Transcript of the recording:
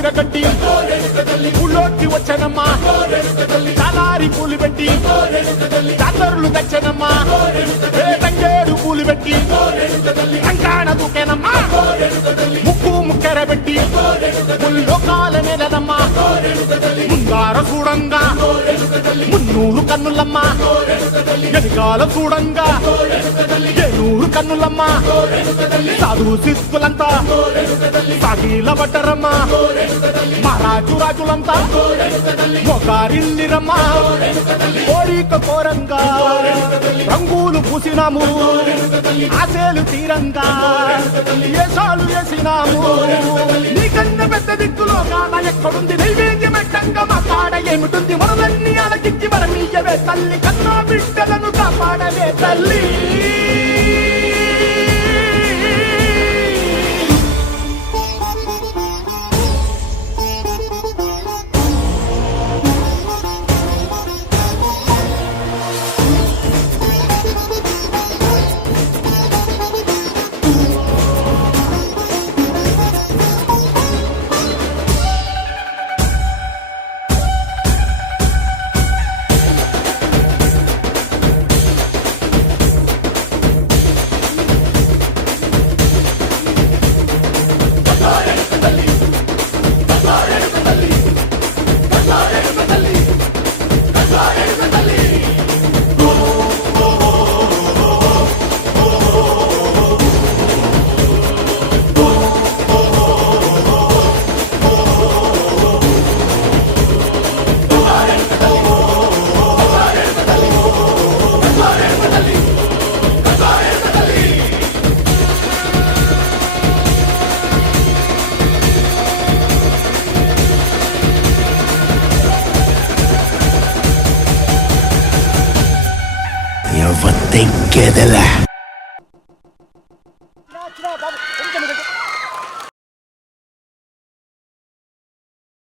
చీర కట్టి ఊళ్ళోకి వచ్చనమ్మా చాలారి పూలు పెట్టి జాతరులు తెచ్చనమ్మా తంగేడు పూలు పెట్టి కంకాణ దూకేనమ్మా ముక్కు ముక్కెర పెట్టి ముల్లోకాల నెలనమ్మా ముంగార చూడంగా మున్నూరు కన్నులమ్మా వెనకాల చూడంగా ఏనూరు కన్నులమ్మా సాధువు సిద్ధులంతా సాగిల పడ్డరమ్మా మహారాజు రాజులంతా మొగారిల్లిరమ్మా కోరిక కోరంగా రంగులు పూసినాము ఆశలు తీరంగా ఏసాలు వేసినాము నీకన్నా పెద్ద దిక్కులో కాన ఎక్కడుంది నైవేద్యం ఎట్టంగా మా కాడ ఏమిటుంది మనలన్నీ అలకించి మరమీయవే తల్లి కన్నా బిడ్డలను కాపాడవే తల్లి Eu vou ter que ir lá.